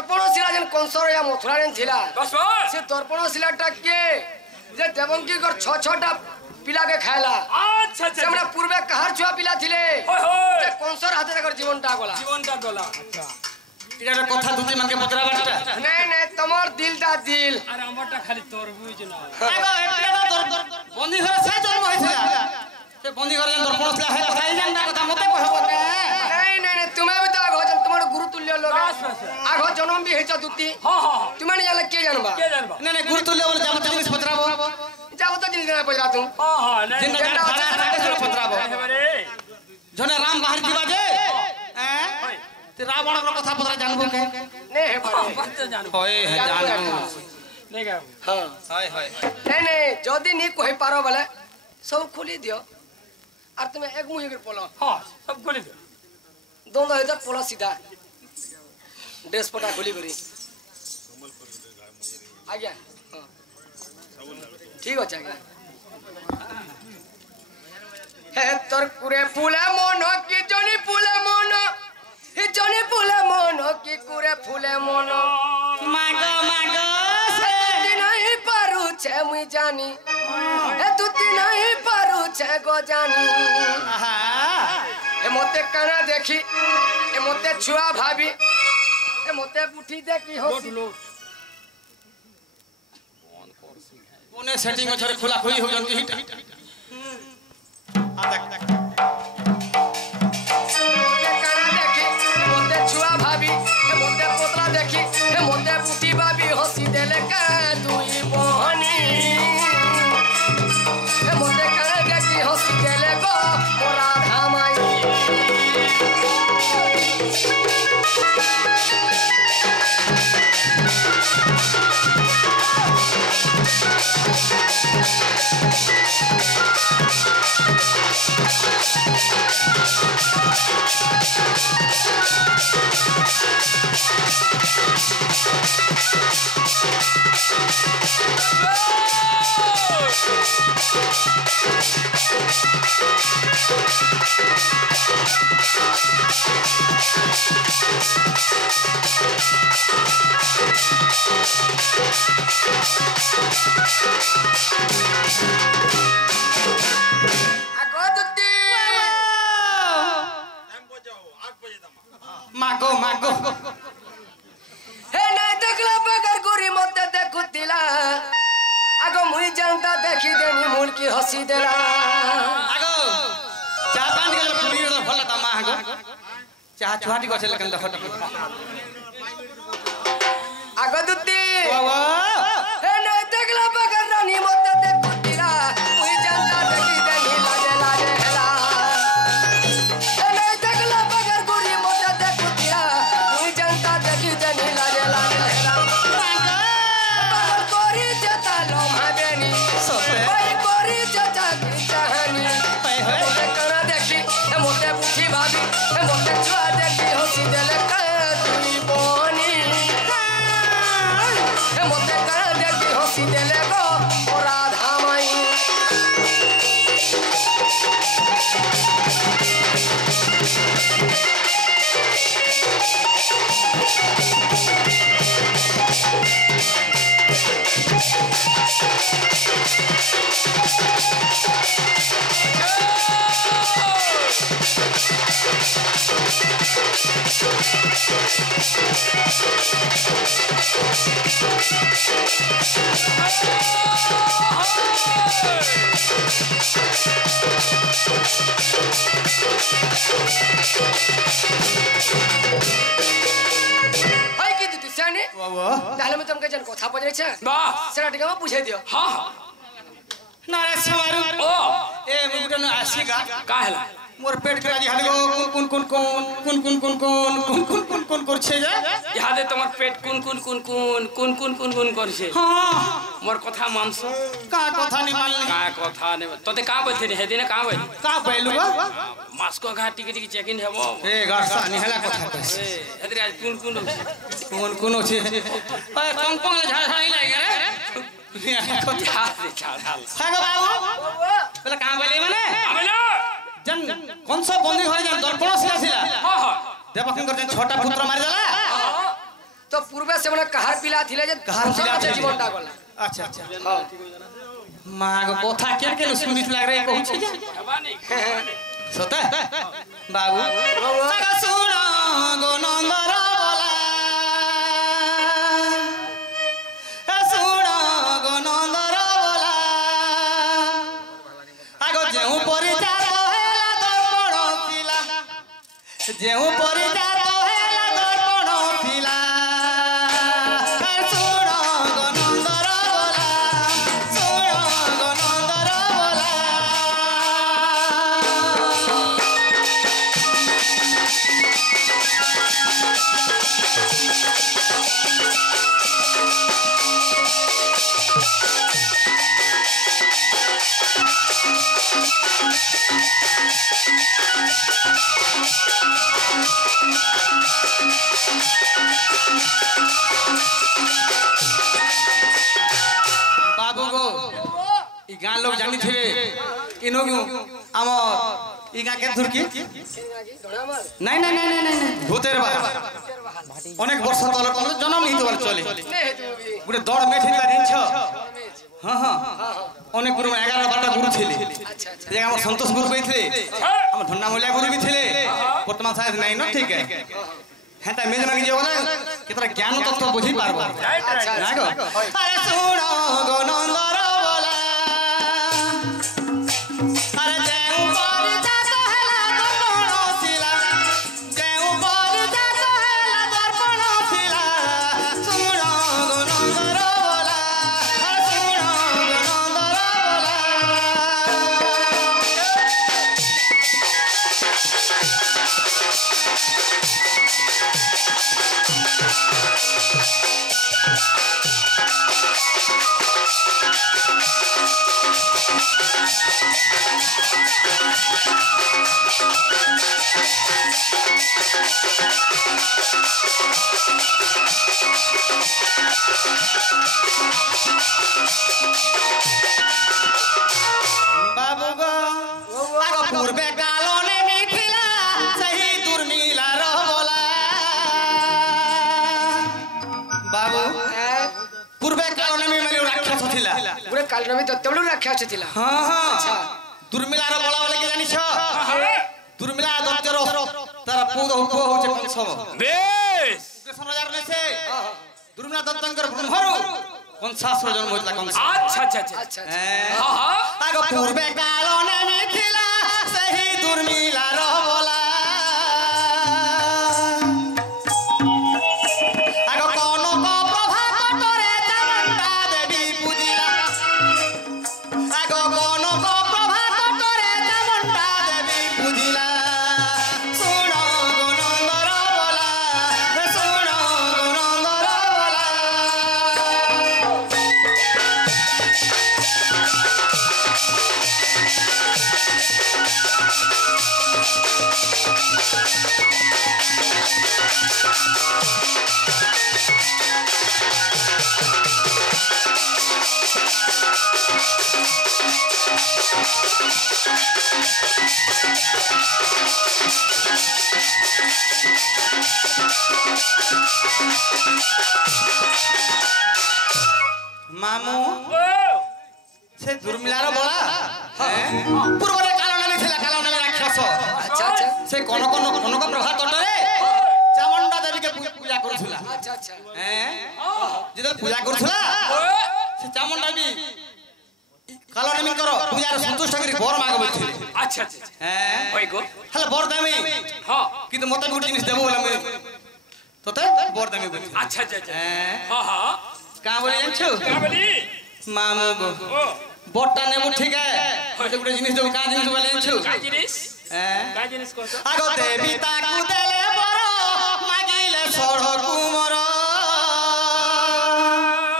दर्पण शिला जन कंसर या मथुरा जन थिला बस से दर्पण शिलाटा के जे देवंकी कर 6-6टा पिला के खायला अच्छा अच्छा सेमरा पूर्वे कहार छुआ पिला थिले होय होय जे कंसर हाथे कर जीवनटा गला गला अच्छा इटा कथा दुती मन के पतरा बाटा नहीं नहीं तमर दिलटा दिल अरे हमरटा खाली तरबुज ना आगो एटा तो बंदी घर से जन्म होइथिला से बंदी घर जन दर्पण शिला है कथा जानता कथा मते कहबो ने नहीं तुम्हें भी तो आगो जन तुम्हारे गुरु तुल्य लोग आगो जन्म भी हेचा दुती हां हां तुम्हें नहीं जाने के जानबा नहीं गुरु तुल्य बोले जाबत जिनिस पतराबो जाओ तो जिनिस ना पजरा तू हां हां नहीं जिन जान खाना पतराबो जने राम बाहर दिबा जे हैं ते रावण रो कथा पतरा जानबो के नहीं है बात जानबो होय है जानबो नहीं का हां हाय हाय नहीं जदी नहीं कहि पारो बोले सब खोली दियो और तुम्हें एक मुंह कर पोलो हां सब खोली दो दोनों इधर पोलो सीधा ड्रेस पटा खोली करी आ गया हां ठीक हो जाएगा हे तोर कुरे फूले मोनो की जनी फूले मोनो हे जनी फूले मोनो की कुरे फूले मोनो मागो मागो से तुती नहीं पारू छे मुई जानी हे तुती नहीं पारू छे गो जानी आहा ए मोते काना देखी ए मोते छुआ भाभी ए मोते बुठी देखी हो कोने सेटिंग में छोरे खुला खोई हो जंती हिट आ देख मोते काना देखी ए मोते छुआ भाभी ए मोते पोतरा देखी ए मोते बुठी भाभी हंसी देले का दुई बहनी ए मोते काना देखी हंसी देले गो मोरा धामाई मागो मागो हे नहीं देखला बगर गुरी मते देखुतिला आगो मुई जानता देखी देनी मूल की हंसी देला आगो चा पानी के पूरी रो भला त मागो चा छुआटी गछे लेकिन देखो आगो दुती बाबा हे नहीं देखला बगर रानी मते देखुतिला मुई जानता देखी देनी लाजे लाजे हेला हे नहीं देखला बगर गुरी मते देखुतिला मुई जानता देखी देनी लाजे लाजे हेला बगर कोरी जता लो भागेनी भाई कोरी जता की चाहनी मोटे कना देखी ए मोटे बुठी भाभी ए मोटे छुआ देखी हंसी देले का दुई बहनी ए मोटे कना देखी हंसी देले गो मोरा धामाई हाय की दुती साने बाबा ताले में तुमके जन कथा पजरे छे वाह सेना टिका में पूछे दियो हां हां नारे सवारू ओ ए मुगन आसीगा काहेला मोर पेट के राजी हलगो कुन कुन कुन कुन कुन कुन कुन कुन कुन कुन कुन करछे जे यहाँ दे तुम्हार पेट कुन करछे हां मोर कथा मानस का कथा नि मानली का कथा ने तते का बथे ने हेदिने का बथे का बैलु बा मास्को घाटी के चेक इन हेबो ए गरसा नि हला कथा कहस ए हेदरे आज कुन कुन छै ए पंग ले झाड़ झाड़ लागे रे कथा दे छाड़ाल खागो बाबू बोले का बैले माने आबेलो जन कोन सा बंदी घरे जन दर्पण सिला हां हां देवकिंकर जन छोटा पुत्र मारि जाला तो पूर्वे से माने कहार पिला थिले जे कहार पिला थिले। जीवनटा गला अच्छा अच्छा हां माग কথা কেন কেন শুনিছ লাগরে কହୁছে যে সতে বাবু আগা শুন গো নন্দর বলা শুন গো নন্দর বলা আগো যেউ পরিচার হেলা দর্পণ ছিলা যেউ পরিচার হেলা দর্পণ ছিলা শুন গো নন্দর বলা শুন গো নন্দর বলা बाबू गो ई गां लोग जानी थे इनो क्यों आम ई गां के धुरकी नहीं नहीं नहीं नहीं नहीं भूतेर बा अनेक वर्ष तल जन्म नहीं तोर चले गुटे दड़ मेठी लागिन छ हां हां अनेक गुरु 11 12 गुरु थिले अच्छा अच्छा जे हम संतोष गुरु कहिथे हम धन्ना मोलिया गुरु भी थिले वर्तमान शायद नहीं न ठीक है हेता मेज लगी जे बोले कितना ज्ञान तत्व बुझी पारबो ना गो अरे सुनो गो नंदर बोला अरे जेउ पर जात हेला दर्पण थिला जेउ पर जात हेला दर्पण थिला सुनो गो नंदर बोला अरे सुनो गो नंदर बोला बाबू गो आगो पूर्वे कालोने मिथिला सही दुर्मिला रहबोला बाबू पूर्वे कालोने में मेले राक्षस थिला गुरे काल में तो तबलू राक्षस थिला हां हां अच्छा दुर्मिला रो बोला बोले के जानि छ दुर्मिला दत्तर तार पूद हो होचे कंसम बेस कृष्ण हजार ने से दुर्मिला दत्तंकर ब्रह्मरु कंसासुर जन्म होइला कंस अच्छा अच्छा अच्छा अच्छा हां हां आगो पूर्वे कालोने मिथिला सही दुर्मिला रहबोला आगो कोनो को प्रभा कटरे चामुंडा देवी पूजिला आगो कोनो को प्रभा कटरे चामुंडा देवी पूजिला सुनो गो नंदर बोला सुनो गो नंदर बोला मामू से दुर्मिलार बोला पूर्व रे कालन में थिला कालन में राक्षस अच्छा अच्छा से कोन को प्रभा तटरे चामुंडा देवी के पूजा करथुला अच्छा अच्छा हैं जेदे पूजा करथुला से चामुंडा भी कालन में करो पूजा रे संतुष्ट करी बर मांग बोलथिले अच्छा अच्छा हैं होय गो हले बर दामी हां किंतु मते गुड जिनिस देबो बोला मैं तोते बर दामी बोलथिले अच्छा अच्छा अच्छा हैं हां हां का बोले जानछु का बोली मामू गो ओ बोटा नेबू ठीक है मते गुड जिनिस देबो का जिनिस बोले जानछु का जिनिस हैं का जिनिस को आगो देवी ताकू देले बरो मागिले सड़ कुमर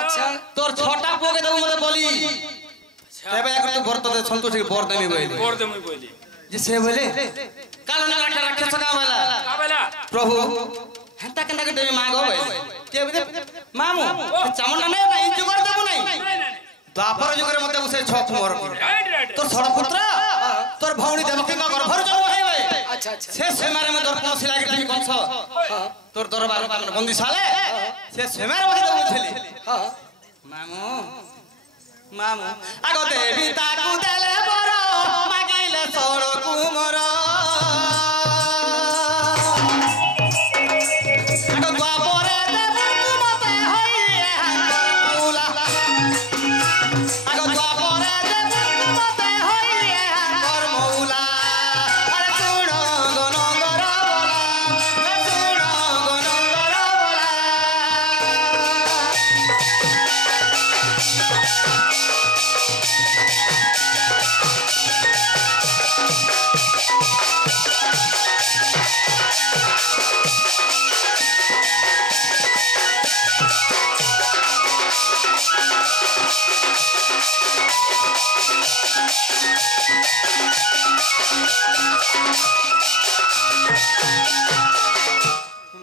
अच्छा तोर छोटा पोके देबो मते बोली तेबे एक तू भरत दे संतोष के बर देमी बोली गोर दे मुई बोली जे से बोले कालो ना राक्षस का वाला का बोला प्रभु हंता कंदा के देवी मांगो भाई के बदे मामू चामुंडा नहीं नहीं जुगर देबो नहीं नहीं नहीं द्वापर जुगर मते उसे छ कुमर राइट राइट तोर छोड़ पुत्र तोर भौणी देवकी का गर्भर जन्म है थे अच्छा अच्छा से सेमारे में दर कोन सिला के कोन छ हाँ तोर दरबार में बंदी साले से सेमारे में तो बोलथली हाँ मामू मामू आगो देवी ताकू देले बरो मागिले सोरो कुमर आगो द्वापरे देबू मते होइए हांकर मौला आगो द्वापरे देबू मते होइए हांकर मौला अरे सुनो गनंगर बोला सुनो गनंगर बोला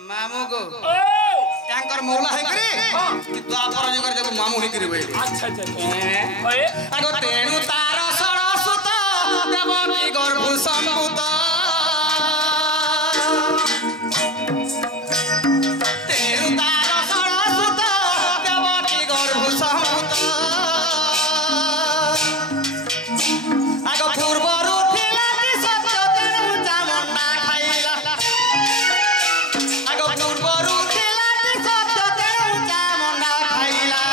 मामू गो यांकर मौला है करे कि द्वापर जगर जब मामू है करे बोले अच्छा अच्छा ओए आगो तेणु तार सरस्वत देव की गर्भ संभूत तेणु तार सरस्वत देव की गर्भ संभूत आगो पूर्वरु फिलाती सत्य तेणु चामुंडा खाइला आगो पूर्वरु फिलाती सत्य तेणु चामुंडा खाइला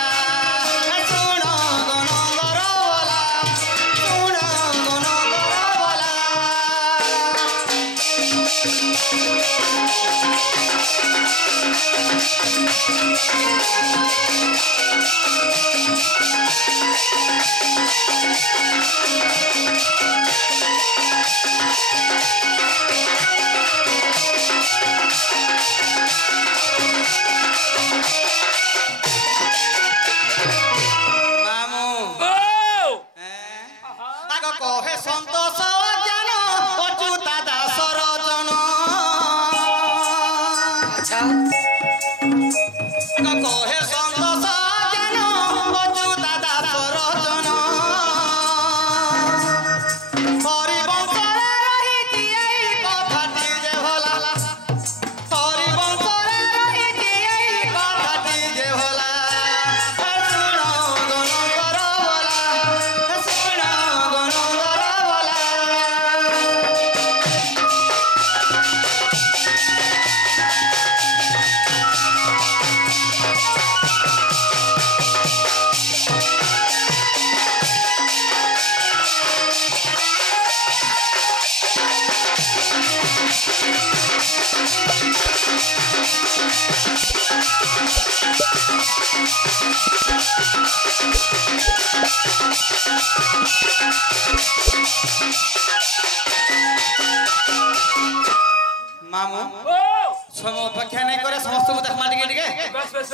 सुनो गनंगर बोला सुनो गनंगर बोला मामू ओ आगो कहे संतोष ज्ञान अच्युता दासर जन अच्छा आगो कहे संतोष ज्ञान अच्युता दासर जन हरिवंशरे रहिति एई कथाटी जे भला हरिवंशरे रहिति एई कथाटी जे भला सुनो गनंगर बोला सुनो गनंगर बोला मामू ओ समय अपेक्षा नहीं करे समस्त को देखमा टिके टिके बस बस